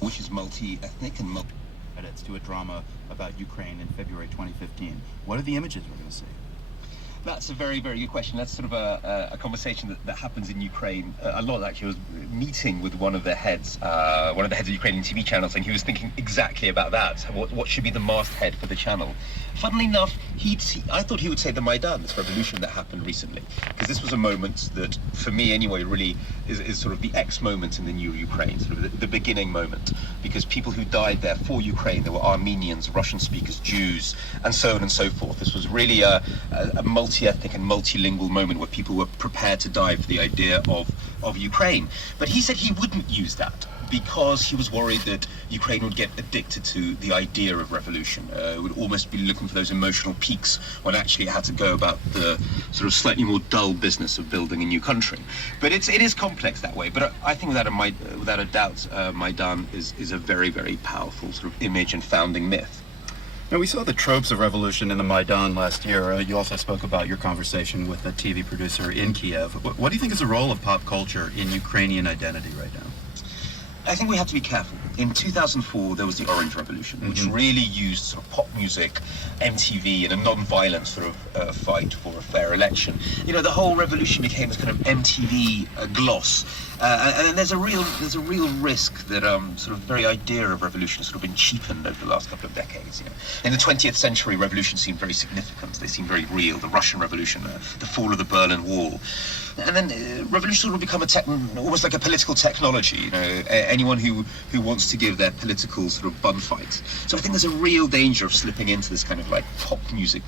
which is multi-ethnic and multi. Edits to a drama about Ukraine in February 2015. What are the images we're going to see? That's a very, very good question. That's sort of a conversation that happens in Ukraine a lot, actually. I was meeting with one of the heads of Ukrainian TV channels, and he was thinking exactly about that. What should be the masthead for the channel? Funnily enough, I thought he would say the Maidan, this revolution that happened recently, because this was a moment that, for me anyway, really is sort of the X moment in the new Ukraine, sort of the beginning moment, because people who died there for Ukraine, there were Armenians, Russian speakers, Jews, and so on and so forth. This was really a multi-ethnic and multilingual moment where people were prepared to die for the idea of Ukraine. But he said he wouldn't use that because he was worried that Ukraine would get addicted to the idea of revolution. It would almost be looking for those emotional peaks when actually it had to go about the sort of slightly more dull business of building a new country. But it is complex that way. But I think without a doubt, Maidan is a very, very powerful sort of image and founding myth. Now, we saw the tropes of revolution in the Maidan last year. You also spoke about your conversation with a TV producer in Kiev. What do you think is the role of pop culture in Ukrainian identity right now? I think we have to be careful. In 2004, there was the Orange Revolution, which really used sort of pop music, MTV, and a non-violent sort of fight for a fair election. You know, the whole revolution became this kind of MTV gloss, and then there's a real risk that sort of very idea of revolution has sort of been cheapened over the last couple of decades. You know, in the 20th century, revolutions seemed very significant. They seemed very real. The Russian Revolution, the fall of the Berlin Wall. And then revolution sort of become almost like a political technology. You know, anyone who wants to give their political sort of bun fight. So I think there's a real danger of slipping into this kind of like pop music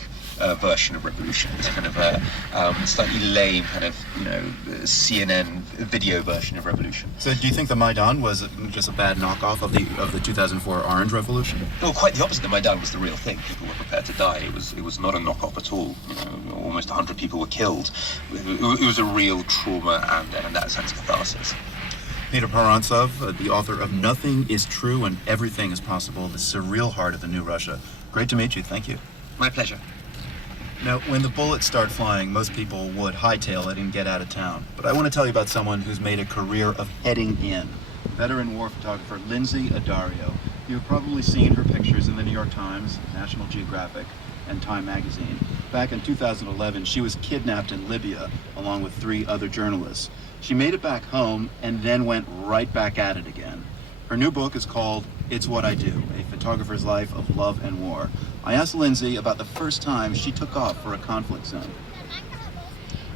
version of revolution, this kind of slightly lame kind of CNN video version of revolution. So do you think the Maidan was just a bad knockoff of the 2004 Orange Revolution? No, quite the opposite. The Maidan was the real thing. People were prepared to die. It was not a knockoff at all. You know, almost 100 people were killed. It was a real trauma and in that sense catharsis. Peter Parantsov, the author of Nothing is True and Everything is Possible, the surreal heart of the new Russia. Great to meet you. Thank you. My pleasure. Now, when the bullets start flying, most people would hightail it and get out of town. But I want to tell you about someone who's made a career of heading in. Veteran war photographer Lindsay Addario. You've probably seen her pictures in the New York Times, National Geographic, and Time magazine. Back in 2011, she was kidnapped in Libya along with 3 other journalists. She made it back home and then went right back at it again. Her new book is called It's What I Do, A Photographer's Life of Love and War. I asked Lindsay about the first time she took off for a conflict zone.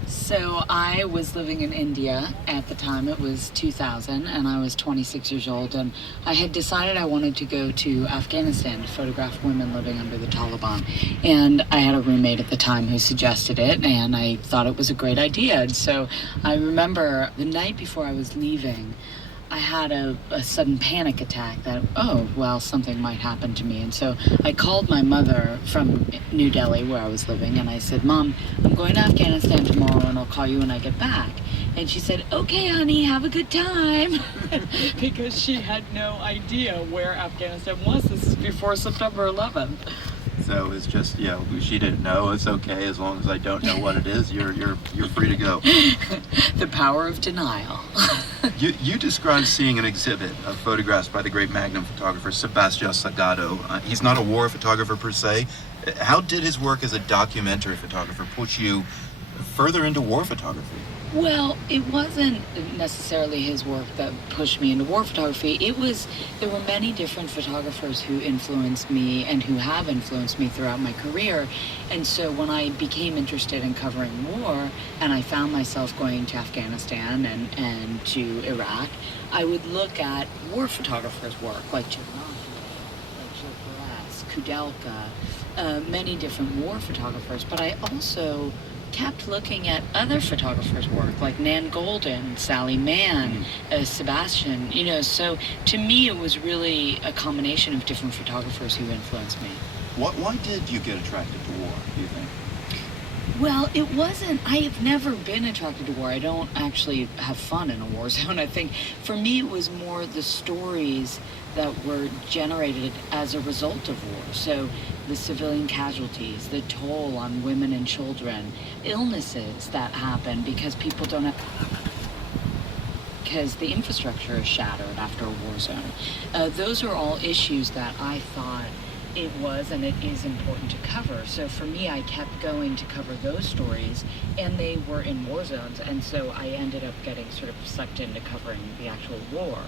So I was living in India at the time. It was 2000 and I was 26 years old, and I had decided I wanted to go to Afghanistan to photograph women living under the Taliban. And I had a roommate at the time who suggested it, and I thought it was a great idea. And so I remember the night before I was leaving, I had a sudden panic attack that, oh, well, something might happen to me. And so I called my mother from New Delhi, where I was living, and I said, Mom, I'm going to Afghanistan tomorrow, and I'll call you when I get back. And she said, okay, honey, have a good time. Because she had no idea where Afghanistan was. This is before September 11th. So it's just, she didn't know. It's okay, as long as I don't know what it is, you're free to go. The power of denial. You described seeing an exhibit of photographs by the great Magnum photographer Sebastião Salgado. He's not a war photographer per se. How did his work as a documentary photographer push you further into war photography? Well, it wasn't necessarily his work that pushed me into war photography. There were many different photographers who influenced me and who have influenced me throughout my career. And so when I became interested in covering war, and I found myself going to Afghanistan and to Iraq, I would look at war photographers' work, like Jim Kudelka, many different war photographers. But I also kept looking at other photographers' work, like Nan Golden, Sally Mann, Sebastian, so to me it was really a combination of different photographers who influenced me. Why did you get attracted to war, do you think? Well, I have never been attracted to war. I don't actually have fun in a war zone. I think for me it was more the stories that were generated as a result of war. So the civilian casualties, the toll on women and children, illnesses that happen because people don't have because the infrastructure is shattered after a war zone. Those are all issues that I thought it was and it is important to cover. So for me, I kept going to cover those stories, and they were in war zones, and so I ended up getting sort of sucked into covering the actual war.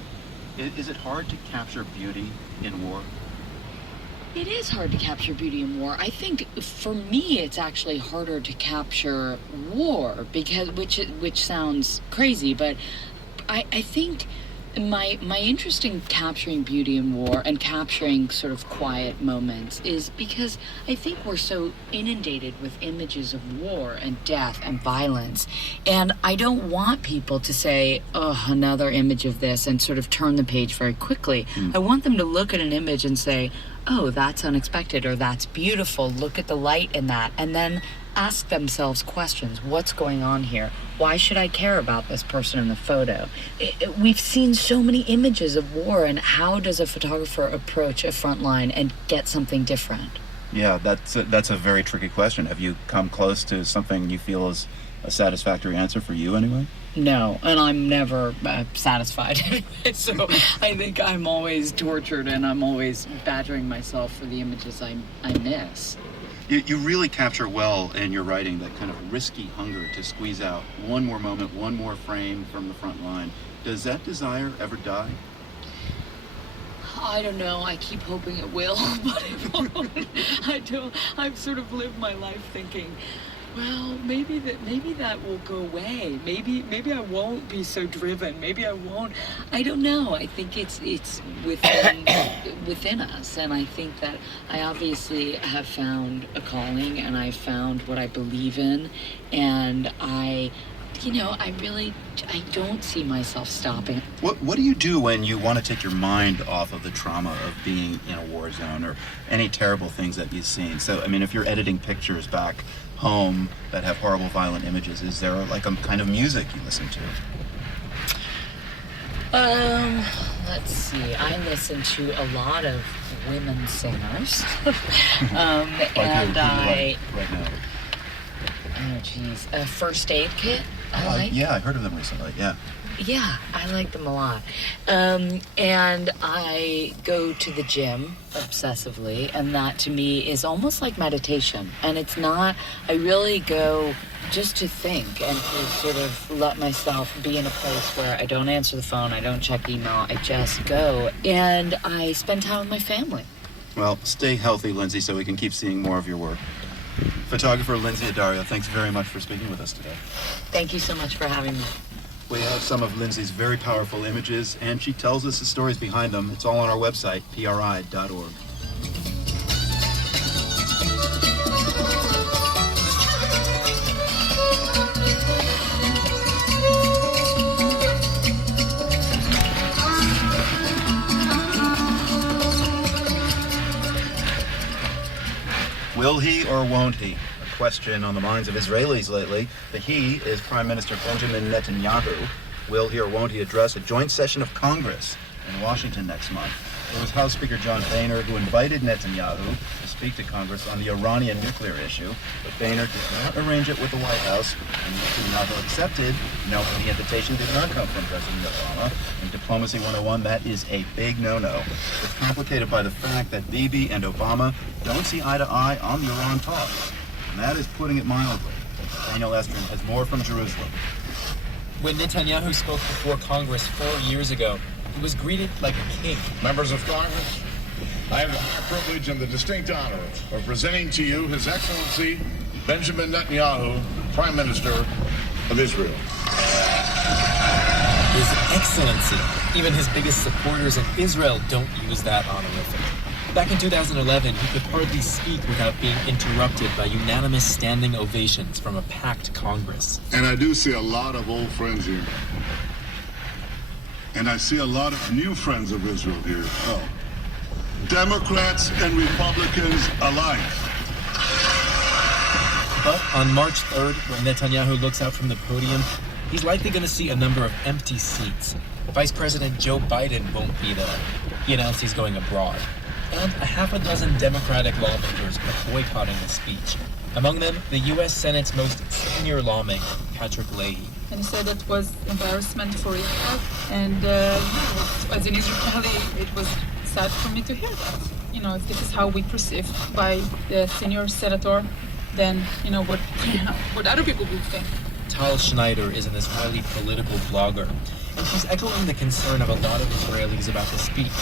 Is it hard to capture beauty in war? It is hard to capture beauty in war. I think for me, it's actually harder to capture war because, which sounds crazy, but I think my interest in capturing beauty in war and capturing sort of quiet moments is because I think we're so inundated with images of war and death and violence, and I don't want people to say, oh, another image of this, and sort of turn the page very quickly. I want them to look at an image and say, oh, that's unexpected, or that's beautiful, look at the light in that, and then ask themselves questions. What's going on here? Why should I care about this person in the photo? We've seen so many images of war, and how does a photographer approach a front line and get something different? Yeah, that's a very tricky question. Have you come close to something you feel is a satisfactory answer for you anyway? No, and I'm never satisfied anyway, so I think I'm always tortured, and I'm always badgering myself for the images I miss. You really capture well in your writing that kind of risky hunger to squeeze out one more moment, one more frame from the front line. Does that desire ever die? I don't know. I keep hoping it will, but it won't. I don't. I've sort of lived my life thinking, well, maybe that will go away. Maybe I won't be so driven. Maybe I won't. I don't know. I think it's within us, and I think that I obviously have found a calling, and I found what I believe in, and I don't see myself stopping. What do you do when you want to take your mind off of the trauma of being in a war zone or any terrible things that you've seen? So, I mean, if you're editing pictures back home that have horrible, violent images, is there like a kind of music you listen to? Let's see. I listen to a lot of women singers, Like and who I. like right now. Oh, geez. A First Aid Kit. I like. Yeah, I heard of them recently. Yeah. Yeah, I like them a lot. And I go to the gym obsessively, and that to me is almost like meditation. And it's not, I really go just to think and to sort of let myself be in a place where I don't answer the phone, I don't check email, I just go. And I spend time with my family. Well, stay healthy, Lindsay, so we can keep seeing more of your work. Photographer Lindsay Addario, thanks very much for speaking with us today. Thank you so much for having me. We have some of Lindsay's very powerful images, and she tells us the stories behind them. It's all on our website, pri.org. Will he or won't he? A question on the minds of Israelis lately. The he is Prime Minister Benjamin Netanyahu. Will he or won't he address a joint session of Congress in Washington next month? It was House Speaker John Boehner who invited Netanyahu to speak to Congress on the Iranian nuclear issue, but Boehner did not arrange it with the White House, and Netanyahu accepted. No, the invitation did not come from President Obama. In Diplomacy 101, that is a big no-no. It's complicated by the fact that Bibi and Obama don't see eye to eye on the Iran talks, and that is putting it mildly. Daniel Estrin has more from Jerusalem. When Netanyahu spoke before Congress 4 years ago, he was greeted like a king. Members of Congress, I have the high privilege and the distinct honor of presenting to you His Excellency Benjamin Netanyahu, Prime Minister of Israel. His Excellency. Even his biggest supporters in Israel don't use that honorific. Back in 2011, he could hardly speak without being interrupted by unanimous standing ovations from a packed Congress. And I do see a lot of old friends here. And I see a lot of new friends of Israel here as well. Democrats and Republicans alike. But on March 3rd, when Netanyahu looks out from the podium, he's likely going to see a number of empty seats. Vice President Joe Biden won't be there. He announced he's going abroad. And a half a dozen Democratic lawmakers are boycotting the speech. Among them, the U.S. Senate's most senior lawmaker, Patrick Leahy. and he said that was embarrassment for Israel. And as an Israeli, it was sad for me to hear that. If this is how we perceived by the senior senator, then what other people would think. Tal Schneider is an Israeli political blogger, and she's echoing the concern of a lot of Israelis about the speech.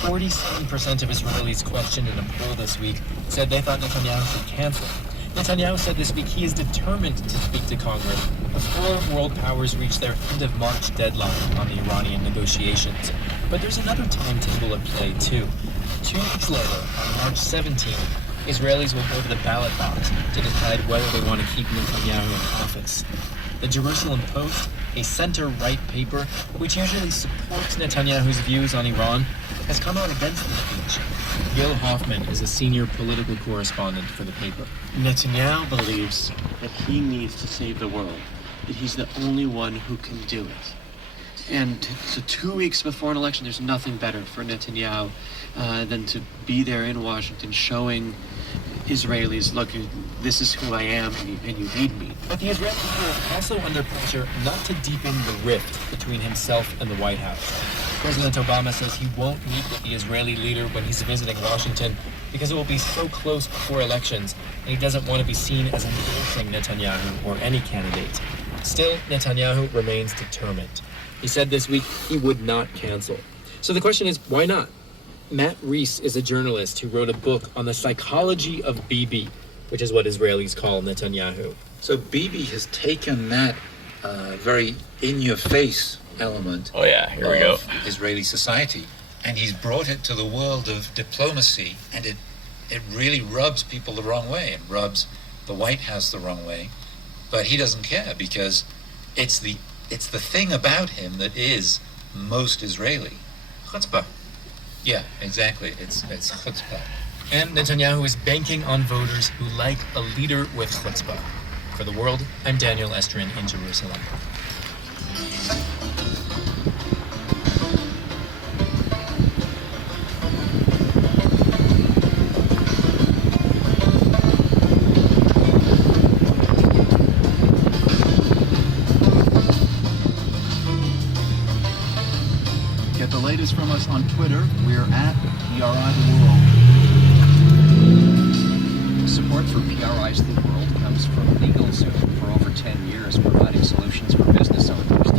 47% of Israelis questioned in a poll this week said they thought Netanyahu should cancel. Netanyahu said this week he is determined to speak to Congress before world powers reach their end of March deadline on the Iranian negotiations. But there's another timetable at play too. 2 weeks later, on March 17th, Israelis will go to the ballot box to decide whether they want to keep Netanyahu in office. The Jerusalem Post, a center-right paper which usually supports Netanyahu's views on Iran, has come out against the speech. Gil Hoffman is a senior political correspondent for the paper. Netanyahu believes that he needs to save the world, that he's the only one who can do it. And so 2 weeks before an election, there's nothing better for Netanyahu than to be there in Washington showing Israelis, look, this is who I am and you need me. But the Israeli leader is also under pressure not to deepen the rift between himself and the White House. President Obama says he won't meet with the Israeli leader when he's visiting Washington because it will be so close before elections, and he doesn't want to be seen as endorsing Netanyahu or any candidate. Still, Netanyahu remains determined. He said this week he would not cancel. So the question is, why not? Matt Rees is a journalist who wrote a book on the psychology of Bibi, which is what Israelis call Netanyahu. So Bibi has taken that very in-your-face element of Israeli society, and he's brought it to the world of diplomacy, and it really rubs people the wrong way. It rubs the White House the wrong way, but he doesn't care because it's the thing about him that is most Israeli. Chutzpah. Yeah, exactly. It's chutzpah. And Netanyahu is banking on voters who like a leader with chutzpah. For The World, I'm Daniel Estrin in Jerusalem. Get the latest from us on Twitter. We're at PRI The World. Support for PRI's The World comes from legal support for over 10 years, providing solutions for business owners.